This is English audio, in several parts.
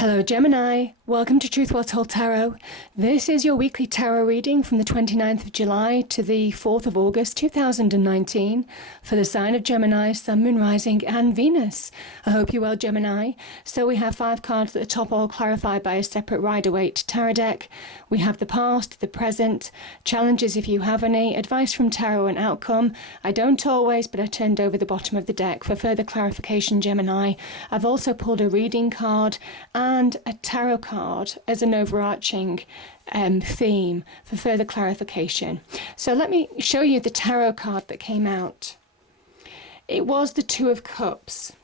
Hello Gemini, welcome to Truth Well Told Tarot. This is your weekly tarot reading from the 29th of July to the 4th of August 2019 for the sign of Gemini, Sun, Moon, Rising and Venus. I hope you're well, Gemini. So we have 5 cards at the top, all clarified by a separate Rider-Waite tarot deck. We have the past, the present, challenges if you have any, advice from tarot and outcome. I don't always, but I turned over the bottom of the deck for further clarification, Gemini. I've also pulled a reading card and a tarot card as an overarching theme for further clarification. So let me show you the tarot card that came out. It was the Two of Cups.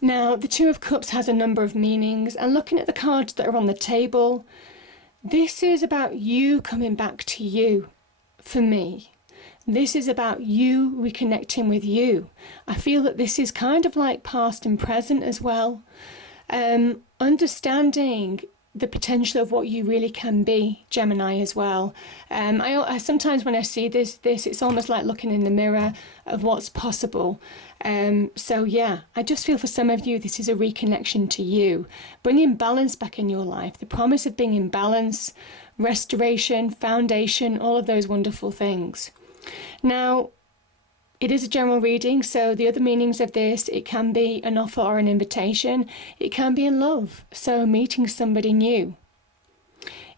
Now, the Two of Cups has a number of meanings, and looking at the cards that are on the table, this is about you coming back to you, for me. This is about you reconnecting with you. I feel that this is kind of like past and present as well. Understanding the potential of what you really can be, Gemini, as well. I sometimes when I see this, it's almost like looking in the mirror of what's possible. So yeah, I just feel for some of you, this is a reconnection to you, bringing balance back in your life, the promise of being in balance, restoration, foundation, all of those wonderful things. Now, it is a general reading, so the other meanings of this, it can be an offer or an invitation. It can be in love, so meeting somebody new.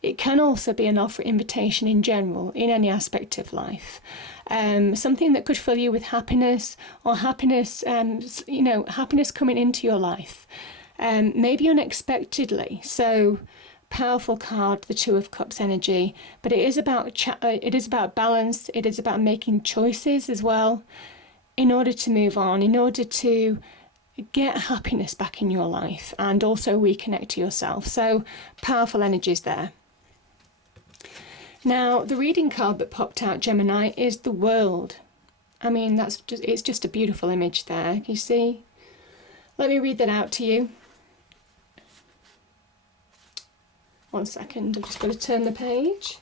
It can also be an offer, invitation in general, in any aspect of life. Something that could fill you with happiness, or happiness, happiness coming into your life, maybe unexpectedly. So, powerful card, the Two of Cups energy, but it is about balance. It is about making choices as well in order to move on, in order to get happiness back in your life and also reconnect to yourself. So powerful energies there. Now, the reading card that popped out, Gemini, is the World. I mean, it's just a beautiful image there. You see? Let me read that out to you. One second, I'm just going to turn the page.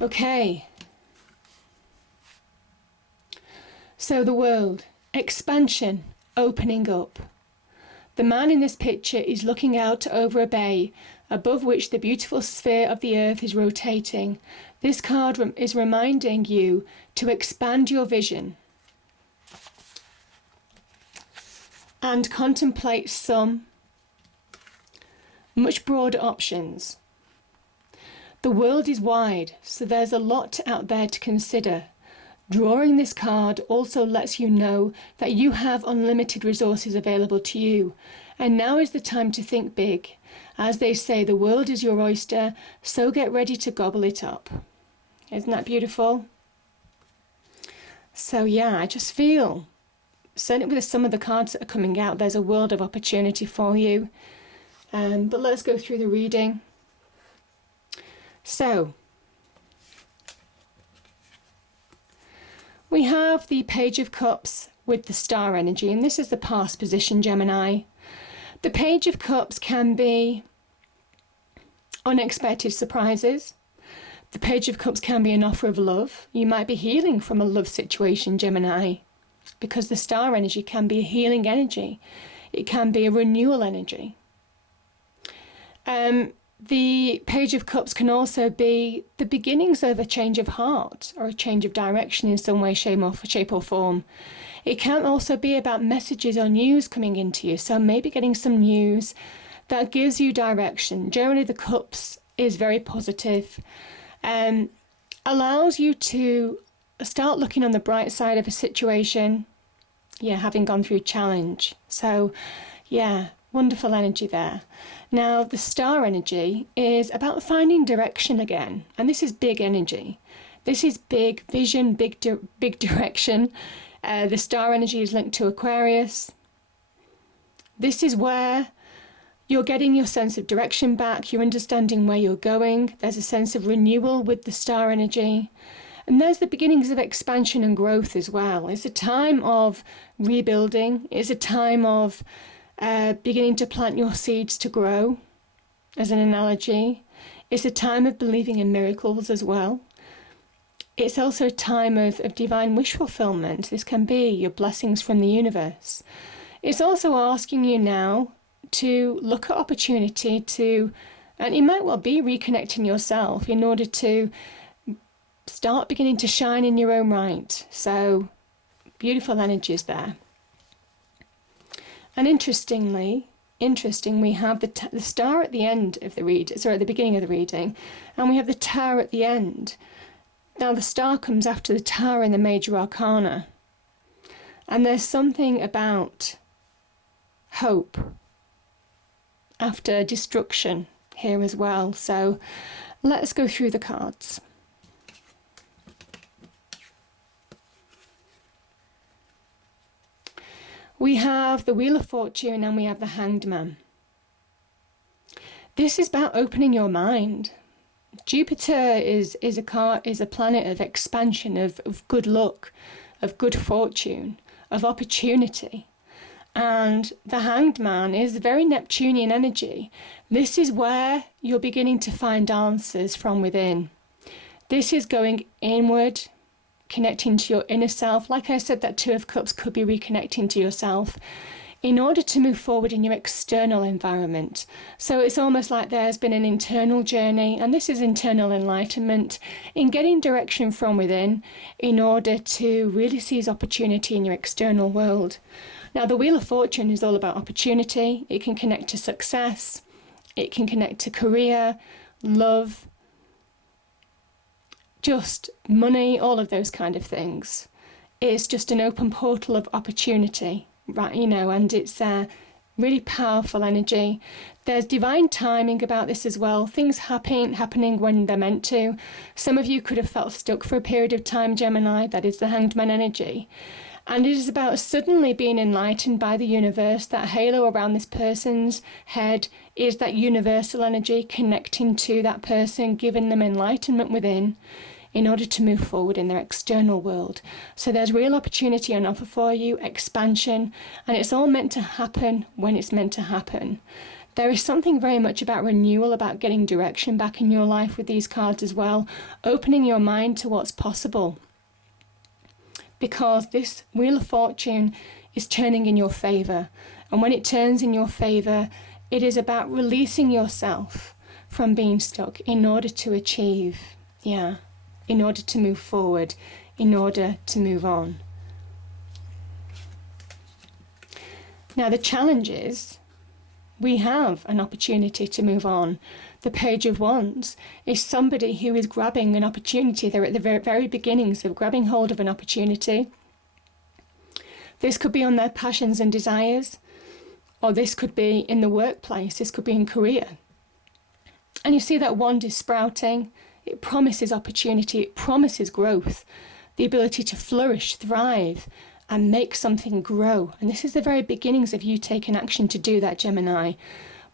Okay. So the world, expansion, opening up. The man in this picture is looking out over a bay, above which the beautiful sphere of the earth is rotating. This card is reminding you to expand your vision and contemplate some much broader options. The world is wide, so there's a lot out there to consider. Drawing this card also lets you know that you have unlimited resources available to you, and now is the time to think big. As they say, the world is your oyster, so get ready to gobble it up. Isn't that beautiful? So yeah, I just feel, certainly with some of the cards that are coming out, there's a world of opportunity for you. But let's go through the reading. So, we have the Page of Cups with the Star energy, and this is the past position, Gemini. The Page of Cups can be unexpected surprises. The Page of Cups can be an offer of love. You might be healing from a love situation, Gemini, because the Star energy can be a healing energy. It can be a renewal energy. The Page of Cups can also be the beginnings of a change of heart or a change of direction in some way, shape or form. It can also be about messages or news coming into you. So maybe getting some news that gives you direction. Generally, the Cups is very positive. Allows you to start looking on the bright side of a situation. Yeah, having gone through challenge. So, yeah, wonderful energy there. Now, the Star energy is about finding direction again. And this is big energy. This is big vision, big direction. The Star energy is linked to Aquarius. This is where you're getting your sense of direction back. You're understanding where you're going. There's a sense of renewal with the Star energy. And there's the beginnings of expansion and growth as well. It's a time of rebuilding. It's a time of beginning to plant your seeds to grow, as an analogy. It's a time of believing in miracles as well. It's also a time of divine wish fulfillment. This can be your blessings from the universe. It's also asking you now to look at opportunity to, and it might well be reconnecting yourself in order to start beginning to shine in your own right. So beautiful energies there. And interesting, we have the star at the end of the at the beginning of the reading, and we have the Tower at the end. Now the star comes after the Tower in the major arcana. And there's something about hope after destruction here as well. So let's go through the cards. We have the Wheel of Fortune and we have the Hanged Man. This is about opening your mind. Jupiter is a planet of expansion, of good luck, of good fortune, of opportunity. And the Hanged Man is very Neptunian energy. This is where you're beginning to find answers from within. This is going inward, connecting to your inner self. Like I said, that Two of Cups could be reconnecting to yourself in order to move forward in your external environment. So it's almost like there's been an internal journey, and this is internal enlightenment in getting direction from within in order to really seize opportunity in your external world. Now, the Wheel of Fortune is all about opportunity. It can connect to success. It can connect to career, love, just money, all of those kind of things. It's just an open portal of opportunity, right? And it's really powerful energy. There's divine timing about this as well. Things happening when they're meant to. Some of you could have felt stuck for a period of time, Gemini. That is the Hanged Man energy. And it is about suddenly being enlightened by the universe. That halo around this person's head is that universal energy connecting to that person, giving them enlightenment within in order to move forward in their external world. So there's real opportunity on offer for you, expansion, and it's all meant to happen when it's meant to happen. There is something very much about renewal, about getting direction back in your life with these cards as well, opening your mind to what's possible. Because this Wheel of Fortune is turning in your favour. And when it turns in your favour, it is about releasing yourself from being stuck in order to achieve, in order to move forward, in order to move on. Now the challenge is, we have an opportunity to move on. The Page of Wands is somebody who is grabbing an opportunity. They're at the very beginnings of grabbing hold of an opportunity. This could be on their passions and desires, or this could be in the workplace, this could be in career. And you see that wand is sprouting. It promises opportunity, it promises growth, the ability to flourish, thrive, and make something grow. And this is the very beginnings of you taking action to do that, Gemini.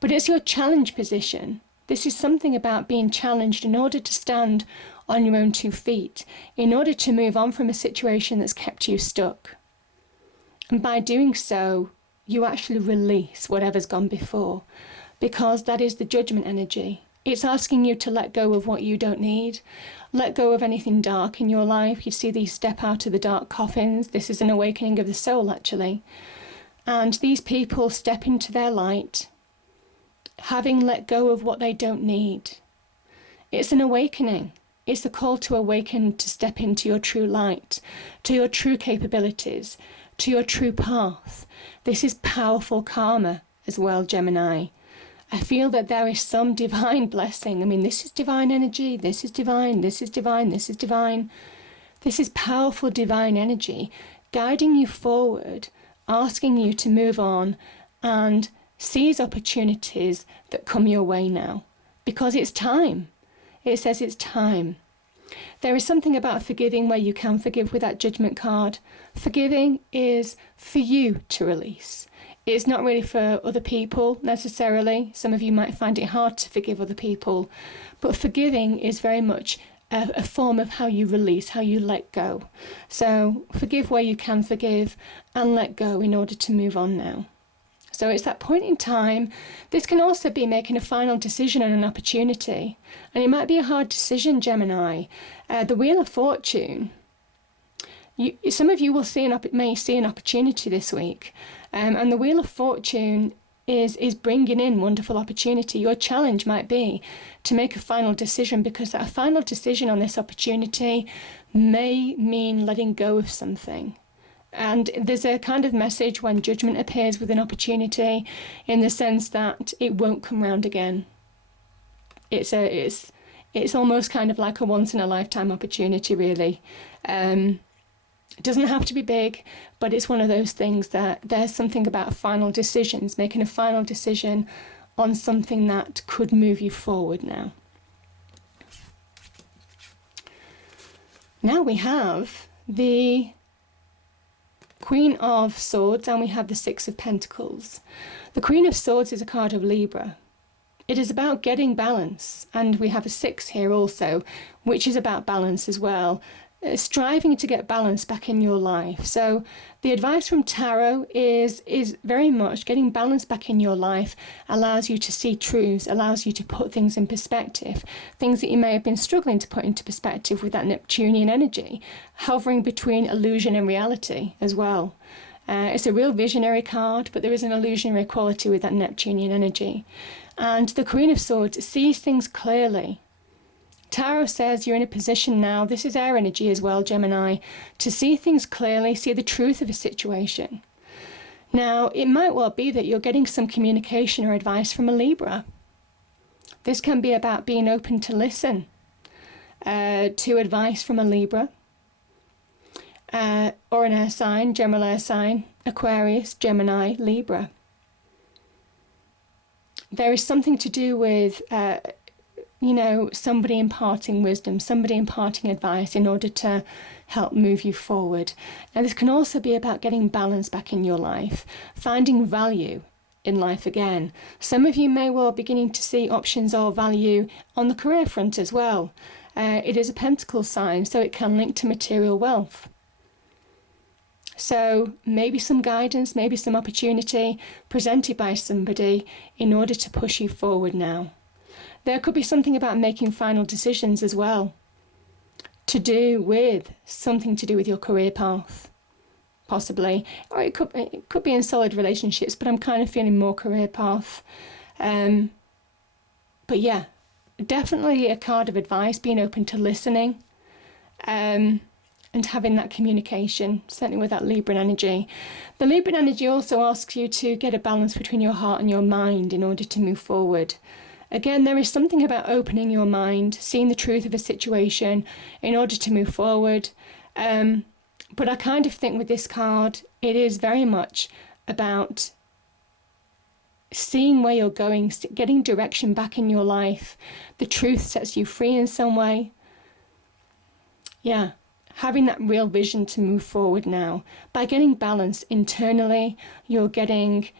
But it's your challenge position. This is something about being challenged in order to stand on your own 2 feet, in order to move on from a situation that's kept you stuck. And by doing so, you actually release whatever's gone before, because that is the judgment energy. It's asking you to let go of what you don't need, let go of anything dark in your life. You see these step out of the dark coffins. This is an awakening of the soul, actually. And these people step into their light, having let go of what they don't need. It's an awakening. It's a call to awaken, to step into your true light, to your true capabilities, to your true path. This is powerful karma as well, Gemini. I feel that there is some divine blessing. I mean, this is divine energy. This is divine. This is divine. This is divine. This is powerful divine energy guiding you forward, asking you to move on and seize opportunities that come your way now, because it's time. It says it's time. There is something about forgiving where you can forgive with that judgment card. Forgiving is for you to release. It's not really for other people necessarily. Some of you might find it hard to forgive other people, but forgiving is very much a form of how you release, how you let go. So forgive where you can forgive and let go in order to move on now. So it's that point in time. This can also be making a final decision on an opportunity. And it might be a hard decision, Gemini. The Wheel of Fortune, some of you will may see an opportunity this week. And the Wheel of Fortune is bringing in wonderful opportunity. Your challenge might be to make a final decision, because that final decision on this opportunity may mean letting go of something. And there's a kind of message when judgment appears with an opportunity, in the sense that it won't come round again. It's almost kind of like a once in a lifetime opportunity, really. It doesn't have to be big, but it's one of those things that there's something about final decisions, making a final decision on something that could move you forward now. Now we have the Queen of Swords and we have the Six of Pentacles. The Queen of Swords is a card of Libra. It is about getting balance, and we have a 6 here also, which is about balance as well. Striving to get balance back in your life. So the advice from Tarot is very much getting balance back in your life allows you to see truths, allows you to put things in perspective, things that you may have been struggling to put into perspective with that Neptunian energy, hovering between illusion and reality as well. It's a real visionary card, but there is an illusionary quality with that Neptunian energy. And the Queen of Swords sees things clearly. Tarot says you're in a position now, this is air energy as well, Gemini, to see things clearly, see the truth of a situation. Now, it might well be that you're getting some communication or advice from a Libra. This can be about being open to listen to advice from a Libra, or an air sign, general air sign, Aquarius, Gemini, Libra. There is something to do with somebody imparting wisdom, somebody imparting advice in order to help move you forward. Now, this can also be about getting balance back in your life, finding value in life again. Some of you may well be beginning to see options or value on the career front as well. It is a pentacle sign, so it can link to material wealth. So maybe some guidance, maybe some opportunity presented by somebody in order to push you forward now. There could be something about making final decisions as well, something to do with your career path, possibly. Or it could be in solid relationships, but I'm kind of feeling more career path. But yeah, definitely a card of advice, being open to listening, and having that communication, certainly with that Libran energy. The Libran energy also asks you to get a balance between your heart and your mind in order to move forward. Again, there is something about opening your mind, seeing the truth of a situation in order to move forward. But I kind of think with this card, it is very much about seeing where you're going, getting direction back in your life. The truth sets you free in some way. Yeah, having that real vision to move forward now. By getting balance internally, you're getting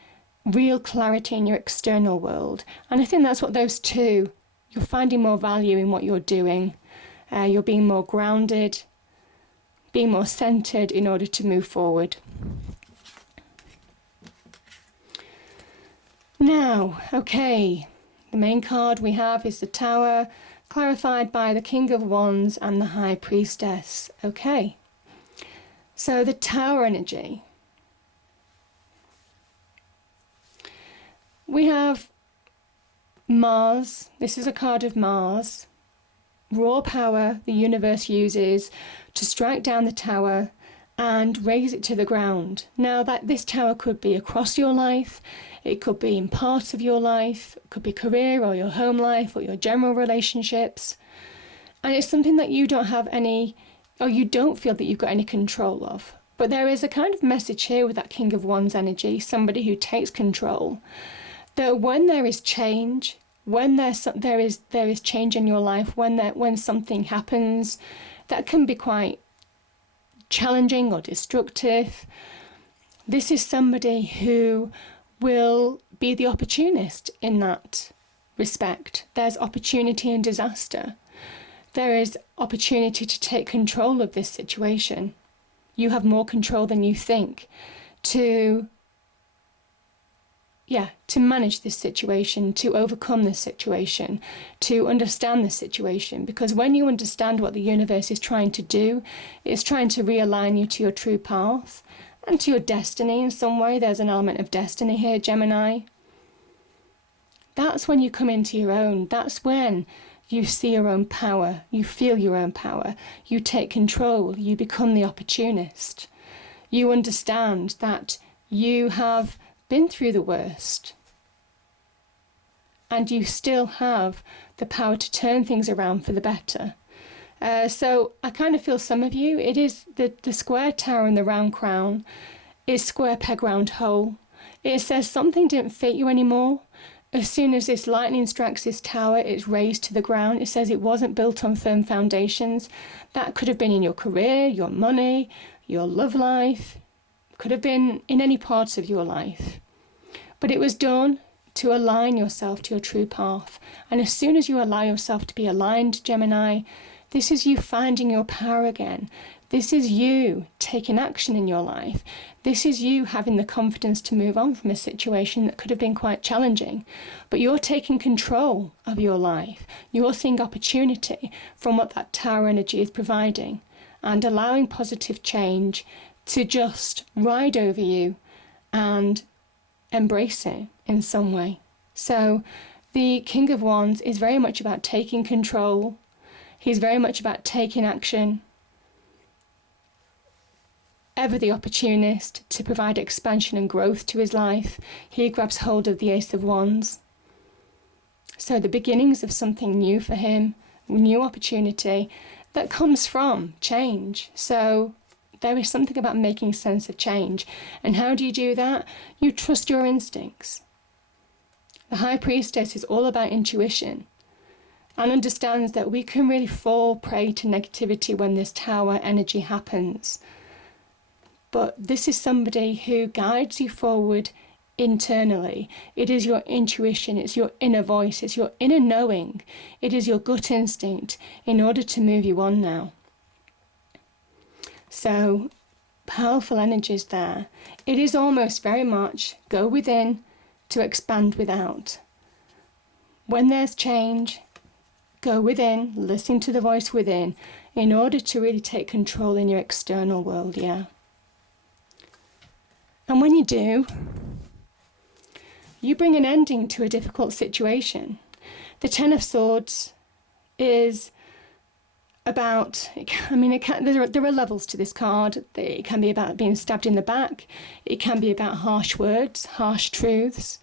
real clarity in your external world. And I think that's what those two, you're finding more value in what you're doing. You're being more grounded, being more centered in order to move forward. Now, okay, the main card we have is the Tower, clarified by the King of Wands and the High Priestess. Okay, so the Tower energy. We have Mars. This is a card of Mars. Raw power the universe uses to strike down the tower and raise it to the ground. Now, this tower could be across your life, it could be in part of your life, it could be career or your home life or your general relationships. And it's something that you don't have any, or you don't feel that you've got any control of. But there is a kind of message here with that King of Wands energy, somebody who takes control. That when there is change, when there is change in your life, when something happens that can be quite challenging or destructive, this is somebody who will be the opportunist in that respect. There's opportunity in disaster. There is opportunity to take control of this situation. You have more control than you think to manage this situation, to overcome this situation, to understand this situation. Because when you understand what the universe is trying to do, it's trying to realign you to your true path and to your destiny in some way. There's an element of destiny here, Gemini. that's when you come into your own. That's when you see your own power, you feel your own power, you take control, you become the opportunist. You understand that you have been through the worst and you still have the power to turn things around for the better. So I kind of feel some of you, it is the square tower and the round crown is square peg round hole. It says something didn't fit you anymore. As soon as this lightning strikes this tower, it's razed to the ground. It says it wasn't built on firm foundations. That could have been in your career, your money, your love life. Could have been in any parts of your life. But it was done to align yourself to your true path. And as soon as you allow yourself to be aligned, Gemini, this is you finding your power again. This is you taking action in your life. This is you having the confidence to move on from a situation that could have been quite challenging. But you're taking control of your life. You're seeing opportunity from what that tower energy is providing and allowing positive change to just ride over you and embrace it in some way. So the King of Wands is very much about taking control. He's very much about taking action. Ever the opportunist to provide expansion and growth to his life, he grabs hold of the Ace of Wands. So the beginnings of something new for him, new opportunity that comes from change. So there is something about making sense of change. And how do you do that? You trust your instincts. The High Priestess is all about intuition and understands that we can really fall prey to negativity when this tower energy happens. But this is somebody who guides you forward internally. It is your intuition, it's your inner voice, it's your inner knowing, it is your gut instinct in order to move you on now. So, powerful energies there. It is almost very much go within to expand without. When there's change, go within, listen to the voice within in order to really take control in your external world, yeah. And when you do, you bring an ending to a difficult situation. The Ten of Swords is about, there are levels to this card. It can be about being stabbed in the back. It can be about harsh words, harsh truths,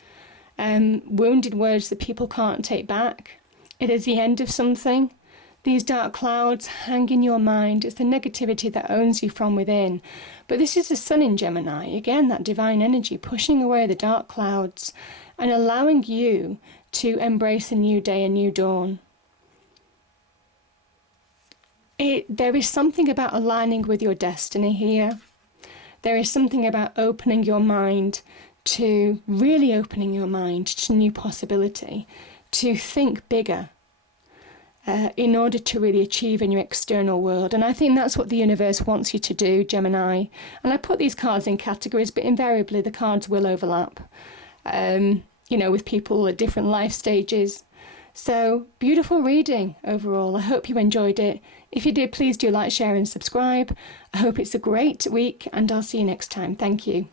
wounded words that people can't take back. It is the end of something. These dark clouds hang in your mind. It's the negativity that owns you from within. But this is the sun in Gemini. Again, that divine energy pushing away the dark clouds and allowing you to embrace a new day, a new dawn. There is something about aligning with your destiny here. There is something about opening your mind to, really opening your mind to new possibility, to think bigger. In order to really achieve in your external world. And I think that's what the universe wants you to do, Gemini. And I put these cards in categories, but invariably the cards will overlap, with people at different life stages. So beautiful reading overall. I hope you enjoyed it. If you did, please do like, share and subscribe. I hope it's a great week and I'll see you next time. Thank you.